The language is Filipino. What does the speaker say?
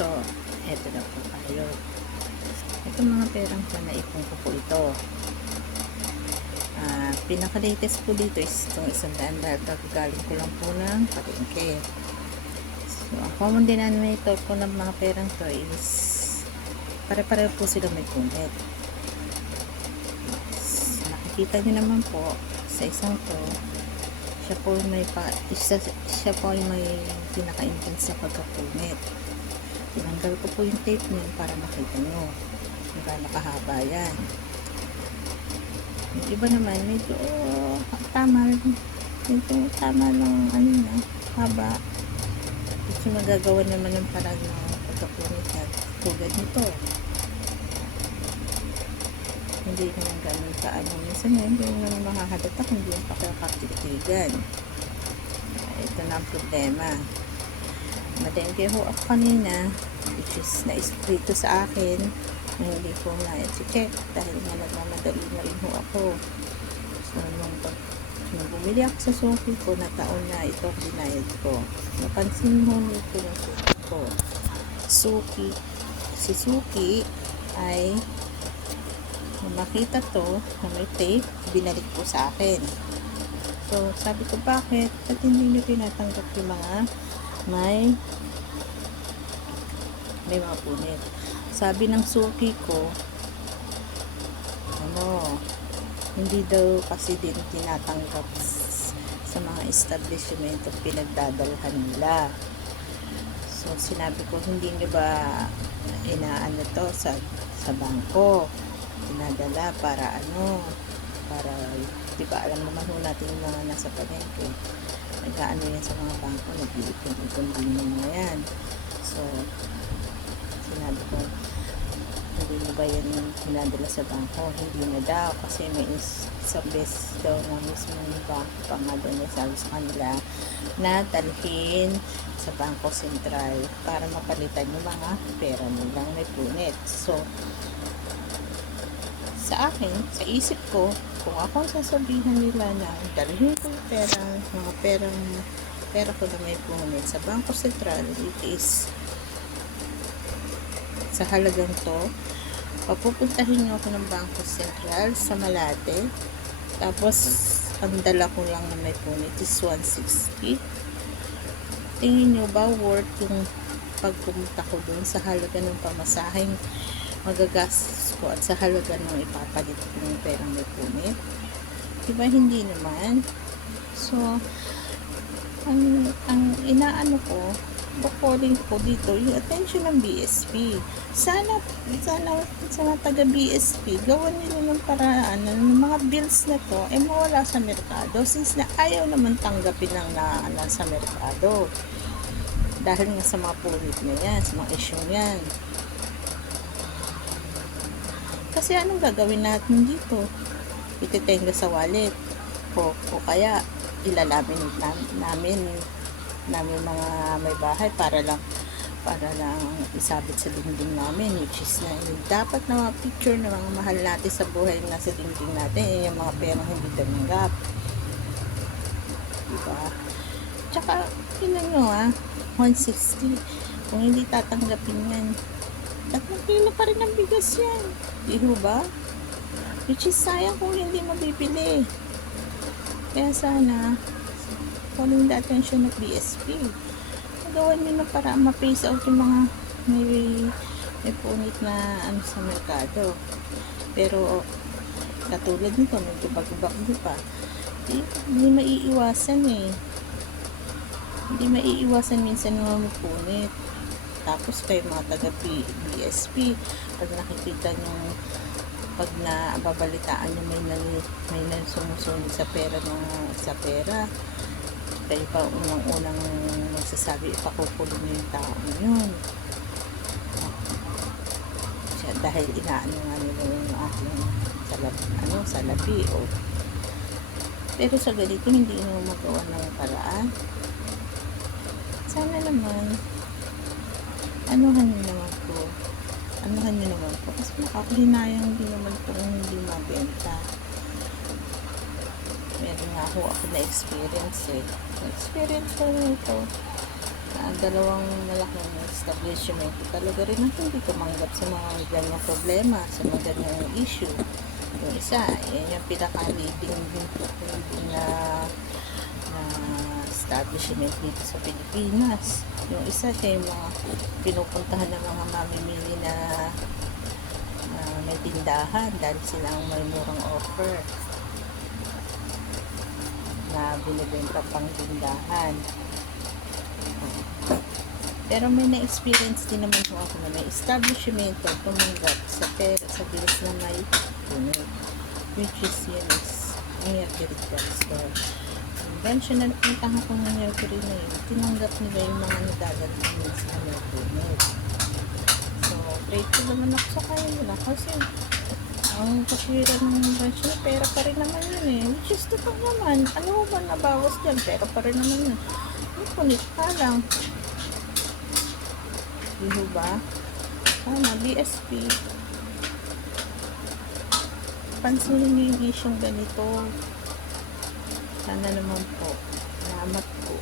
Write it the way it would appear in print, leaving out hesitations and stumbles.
So, eto na po tayo. Itong mga perang pa naipon ko po ito. Pinaka-latest po dito is itong 100 dahil galing ko lang po ng palengke. So, ang common denominator po ng mga perang to is pare-pareho po sila may punit. Nakikita nyo naman po sa isang to, siya po ay may pinaka-intense sa pagkapunit. Tinanggal ko po yung tape niya para makita nyo kung gaano kahaba yan. Yung iba naman medyo tama ng ano na haba. Kasi magagawa naman ng parang pagkapunit yan tulad nito. Hindi naman ganun kaano. Minsan hindi naman makahalata kung hindi yung pakakakitigan. Ito na ang problema. Madengke ho ako kanina, which is na-esprito sa akin, hindi ko na-check dahil nga nagmamadali na rin ho ako. So, nung bumili ako sa suki ko, na taon na ito binayad ko. Napansin mo nito yung suki ko. Si Suki ay makita to na may tape, binalik po sa akin. So, sabi ko, bakit? At hindi nyo tinatanggap yung mga may mga punit. Sabi ng suki ko, hindi daw kasi din tinatanggap sa mga establishment pinagdadalhan nila. So, sinabi ko, hindi nyo ba inaano to sa bangko? Pinadala para para, di ba, alam naman ho natin yung mga nasa palengke. Nag-aano yan sa mga bangko, nag-iipon-ipon din yung mga yan. So, sinabi ko, hindi na ba yan pinadala sa bangko? Hindi na daw, kasi may isang beses daw na mismo yung bangko pa nga daw niya sabi sa kanila na dalhin sa Bangko Sentral para mapalitan yung mga pera nilang may punit. So, sa akin, sa isip ko, kung ako sasabihan nila na dalhin ko yung pera ko na may punit sa Bangko Sentral, it is sa halagang to, papupuntahin nyo ako ng Bangko Sentral sa Malate, tapos ang dala ko lang na may punit is 160. Tingin nyo ba worth yung pagpumunta ko dun sa halaga ng pamasaheng magagastos ko at sa halaga ng ipapalit ko ng perang may punit? Diba hindi naman? So, ang inaano ko, calling ko dito, yung attention ng BSP. Sana sa mga taga BSP, gawan nila ng paraan na ng mga bills na to, mawala sa merkado, since na ayaw naman tanggapin ng sa merkado. Dahil nga sa mga punit na yan, sa mga issue yan. Kasi anong gagawin natin dito? Ititenga sa wallet o kaya ilalamin namin mga may bahay para lang isabit sa dingding namin, which is na dapat na mga picture ng mga mahal natin sa buhay na sa dingding natin, yung mga perang hindi tanggap, diba? Tsaka tingnan nyo 160 kung hindi tatanggapin yan, 3 kilo pa rin ang bigas yan, di ba? Which is sayang kung hindi mabibili. Kaya sana calling the attention of BSP, magawan nyo na para ma-phase out yung mga may punit na sa merkado. Pero katulad nito, medyo bago-bago pa, hindi maiiwasan hindi maiiwasan minsan mga may punit. Tapos kayo mga taga BSP, pag nakikita nyo, pag nababalitaan nyo may sumusunod sa pera kayo pa unang magsasabi, ipakukulong nyo yung tao yun. Dahil inaano nga nila yung aking salapi pero sa ganito hindi mo magawa ng paraan. Sana naman anuhan nyo naman po kasi nakakahinayang din naman po hindi mabenta. Meron nga ako na experience ko ito. Dalawang malaking establishment establishment talaga rin ang hindi tumanggap sa mga ganyang problema, sa mga ganyang issue. Yung isa, yan yung pinaka-leading na establishment dito sa Pilipinas. Yung isa, siya yung mga pinupuntahan ng mga mamimili na may tindahan dahil sila ang may murang offer na binibenta pang tindahan. Pero may na-experience din naman po ako na may establishment tumanggap sa pera sa bilis na may unit, which is yun is Mercury Drugstore. Conventional puntahan ko ng Mercury na yun, tinanggap nila yung mga nagagaling sa Mercury. So, grateful naman ako sa kanya nila kasi ang kasira ng conventional, pera pa rin naman yun eh, which is totoo naman. Ano ba nabawas dyan? Pera pa rin naman yun. Punit ka lang. Diho ba? Sana, BSP. Pansinin niyo yung isyong ganito. Sana naman po. Salamat po.